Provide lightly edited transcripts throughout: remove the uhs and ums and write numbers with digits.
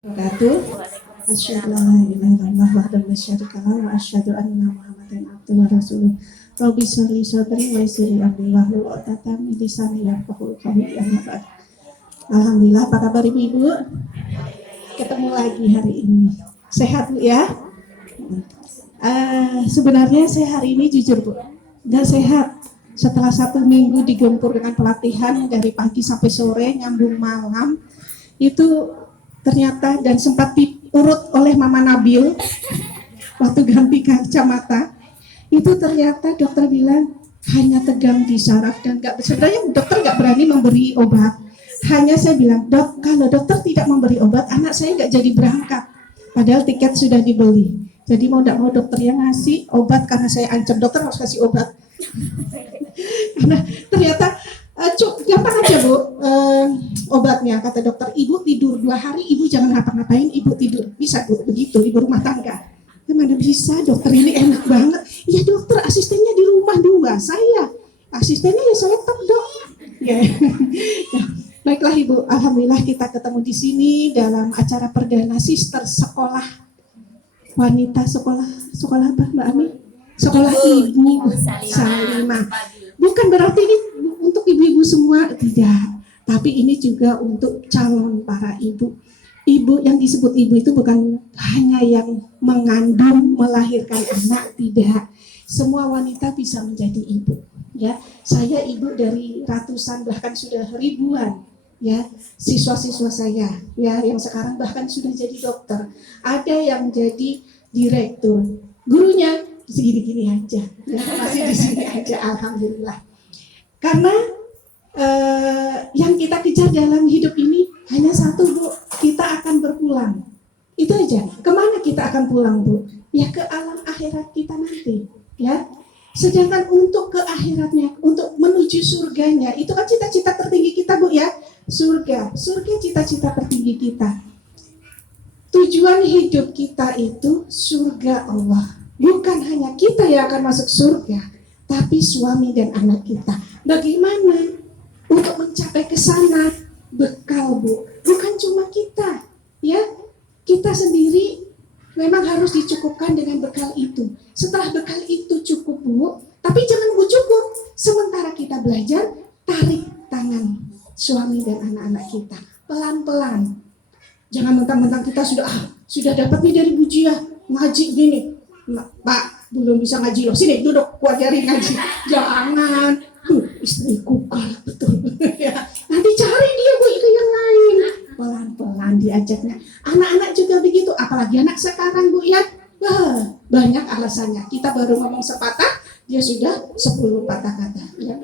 Wabarakatuh. Asyhadu an la ilaha illallah wahdahu la syarika lahu wa asyhadu anna Muhammadan abduhu wa rasuluh. Rabbi sholli sadri wa yassir li amri wahlul 'uqdatam min lisani yafqahu qawli. Alhamdulillah, apa kabar Ibu-ibu? Ketemu lagi hari ini. Sehat Bu ya? Sebenarnya saya hari ini jujur Bu, nggak sehat. Setelah 1 minggu digempur dengan pelatihan dari pagi sampai sore, nyambung malam, itu ternyata dan sempat diurut oleh Mama Nabil waktu ganti kacamata, itu ternyata dokter bilang hanya tegang di saraf dan sebenarnya dokter nggak berani memberi obat. Hanya saya bilang, dok, kalau dokter tidak memberi obat, anak saya nggak jadi berangkat. Padahal tiket sudah dibeli. Jadi mau tidak mau dokter yang ngasih obat karena saya ancam dokter harus kasih obat. Karena ternyata gampang aja Bu, obatnya kata dokter, ibu tidur 2 hari, ibu jangan ngapa-ngapain, ibu tidur. Bisa Bu, begitu, ibu rumah tangga. Gimana bisa, dokter ini enak banget. Iya dokter, asistennya di rumah 2, saya. Asistennya ya saya tetap dok. Ya. Nah, baiklah Ibu, alhamdulillah kita ketemu di sini dalam acara perdana sister sekolah wanita, sekolah apa Mbak Ami? Sekolah Ibu Salimah. Bukan berarti ini untuk ibu-ibu semua, tidak. Tapi ini juga untuk calon para ibu. Ibu yang disebut ibu itu bukan hanya yang mengandung, melahirkan anak, tidak. Semua wanita bisa menjadi ibu. Ya, saya ibu dari ratusan bahkan sudah ribuan ya siswa-siswa saya ya yang sekarang bahkan sudah jadi dokter. Ada yang jadi direktur. Gurunya segini-gini aja, ya, masih di sini aja, alhamdulillah. Karena yang kita kejar dalam hidup ini hanya satu Bu, kita akan berpulang. Itu aja. Kemana kita akan pulang Bu? Ya ke alam akhirat kita nanti, ya. Sedangkan untuk ke akhiratnya, untuk menuju surganya, itu kan cita-cita tertinggi kita Bu ya, surga cita-cita tertinggi kita. Tujuan hidup kita itu surga Allah. Bukan hanya kita yang akan masuk surga, tapi suami dan anak kita. Bagaimana untuk mencapai ke sana? Bekal Bu, bukan cuma kita, ya. Kita sendiri memang harus dicukupkan dengan bekal itu. Setelah bekal itu cukup Bu, tapi jangan nunggu cukup. Sementara kita belajar, tarik tangan suami dan anak-anak kita pelan-pelan. Jangan mentang-mentang kita sudah dapat nih dari Bu Jia ngaji gini. Pak, belum bisa ngaji loh. Sini duduk, gua ajarin ngaji. Jangan. Istriku kalah betul. Ya. Nanti cari dia Bu ke yang lain. Pelan-pelan diajaknya. Anak-anak juga begitu, apalagi anak sekarang Bu ya. Banyak alasannya. Kita baru ngomong sepatah, dia sudah 10 patah kata. Ya.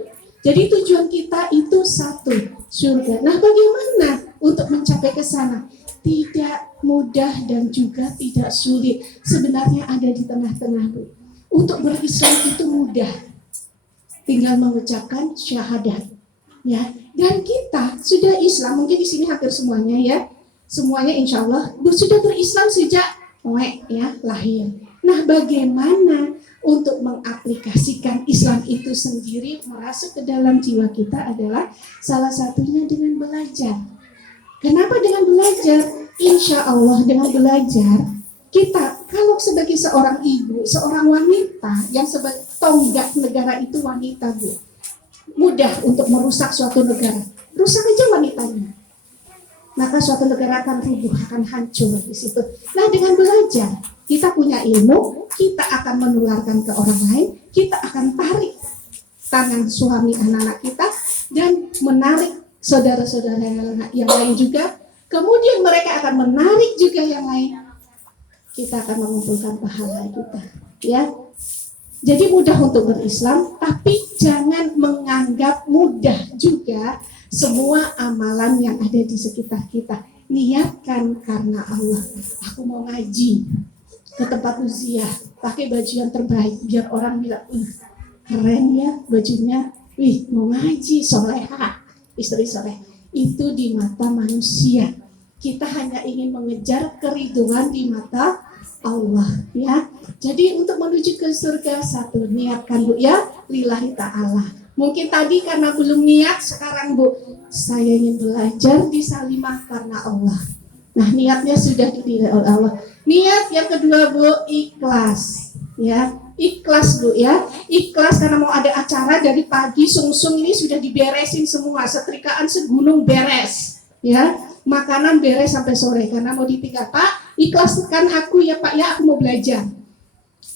Jadi tujuan kita itu satu, surga. Nah, bagaimana untuk mencapai ke sana? Tidak mudah dan juga tidak sulit. Sebenarnya ada di tengah-tengah Bu. Untuk berislam itu mudah. Tinggal mengucapkan syahadat. Ya, dan kita sudah Islam, mungkin di sini hampir semuanya ya. Semuanya insya Allah sudah berislam sejak lahir. Nah, bagaimana untuk mengaplikasikan Islam itu sendiri merasuk ke dalam jiwa kita adalah salah satunya dengan belajar. Kenapa dengan belajar? Insya Allah dengan belajar kita kalau sebagai seorang ibu, seorang wanita yang sebagai tonggak negara itu wanita Bu, mudah untuk merusak suatu negara. Rusak aja wanitanya, maka suatu negara akan rubuh, akan hancur di situ. Nah, dengan belajar kita punya ilmu, kita akan menularkan ke orang lain, kita akan tarik tangan suami anak-anak kita dan menarik saudara-saudara yang lain juga. Kemudian mereka akan menarik juga yang lain. Kita akan mengumpulkan pahala kita, ya. Jadi mudah untuk berislam, tapi jangan menganggap mudah juga semua amalan yang ada di sekitar kita. Niatkan karena Allah. Aku mau ngaji ke tempat uziah, pakai baju yang terbaik biar orang bilang, keren ya bajunya. Mau ngaji, soleha, istri soleh. Itu di mata manusia. Kita hanya ingin mengejar keridhaan di mata Allah, ya. Jadi untuk menuju ke surga, satu, niatkan Bu ya, lillahi ta'ala. Mungkin tadi karena belum niat, sekarang Bu, saya ingin belajar di Salimah karena Allah. Nah, niatnya sudah didirikan oleh Allah. Niat yang kedua, Bu, ikhlas. Ya, ikhlas, Bu, ya. Ikhlas karena mau ada acara dari pagi, sungsung ini sudah diberesin semua, setrikaan segunung beres. Ya, makanan beres sampai sore karena mau ditinggal. Pak, ikhlaskan aku ya, Pak, ya, aku mau belajar.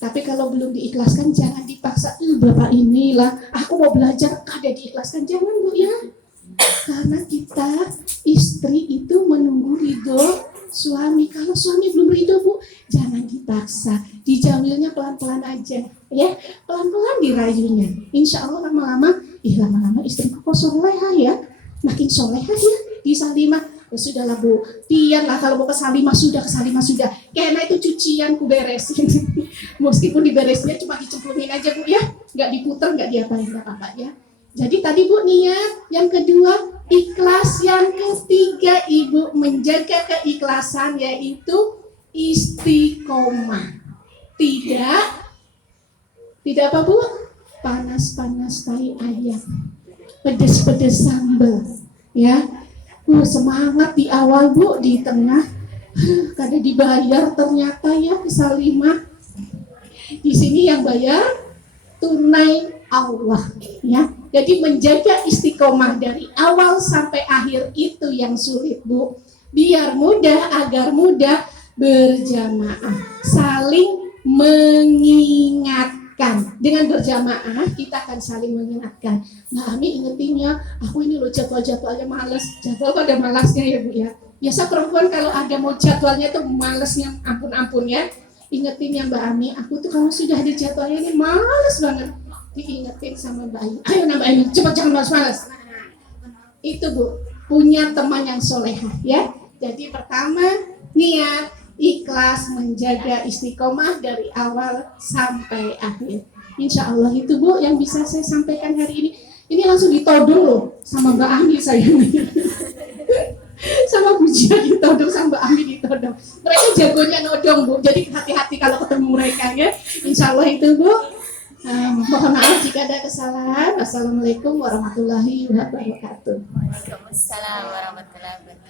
Tapi kalau belum diikhlaskan jangan dipaksa. Bapak inilah, aku mau belajar, kada diikhlaskan. Jangan, Bu, ya. Karena kita istri itu menunggu ridho suami. Kalau suami belum ridho, Bu, jangan dipaksa. Dijamilnya pelan-pelan aja, ya. Pelan-pelan dirayunya. Insya Allah lama-lama istriku kok soleha ya. Makin soleha ya di Salimah. Ya sudahlah, Bu, pian lah kalau mau ke Salimah sudah. Karena itu cucian ku beresin. Meskipun diberesinnya cuma dicemplungin aja, Bu, ya. Nggak diputer, nggak diapain, nggak apa-apa ya. Jadi tadi, Bu, niat. Yang kedua, ikhlas. Yang ketiga, Ibu menjaga keikhlasan, yaitu istiqomah. Tidak apa, Bu? Panas-panas tai ayam, pedes-pedes sambal, ya. Semangat di awal, Bu, di tengah kada dibayar ternyata ya ke Salimah. Di sini yang bayar tunai Allah, ya. Jadi menjaga istiqomah dari awal sampai akhir itu yang sulit, Bu. Biar mudah, agar mudah, berjamaah, saling mengingatkan. Dengan berjamaah kita akan saling mengingatkan. Nah, Ami ingetin ya, aku ini loh jadwalnya males. Jadwal kok ada malasnya ya, Bu, ya. Biasa perempuan kalau ada mau jadwalnya tuh malesnya ampun-ampun ya. Ingetin ya, Mbak Ami, aku tuh kalau sudah ada jadwalnya ini males banget. Diingetin sama Mbak Ayu, ayo Mbak Ayu, cepat jangan malas-malas. Itu, Bu, punya teman yang solehah, ya. Jadi pertama, niat, ikhlas, menjaga istiqomah dari awal sampai akhir. Insya Allah itu, Bu, yang bisa saya sampaikan hari ini. Ini langsung ditodong loh sama Mbak Ami saya. Sama Bu Jia ditodong, sama Mbak Ami ditodong. Mereka jagonya nodong, Bu, jadi hati-hati kalau ketemu mereka ya. Insya Allah itu, Bu. Mohon maaf jika ada kesalahan. Assalamualaikum warahmatullahi wabarakatuh. Waalaikumsalam warahmatullahi wabarakatuh.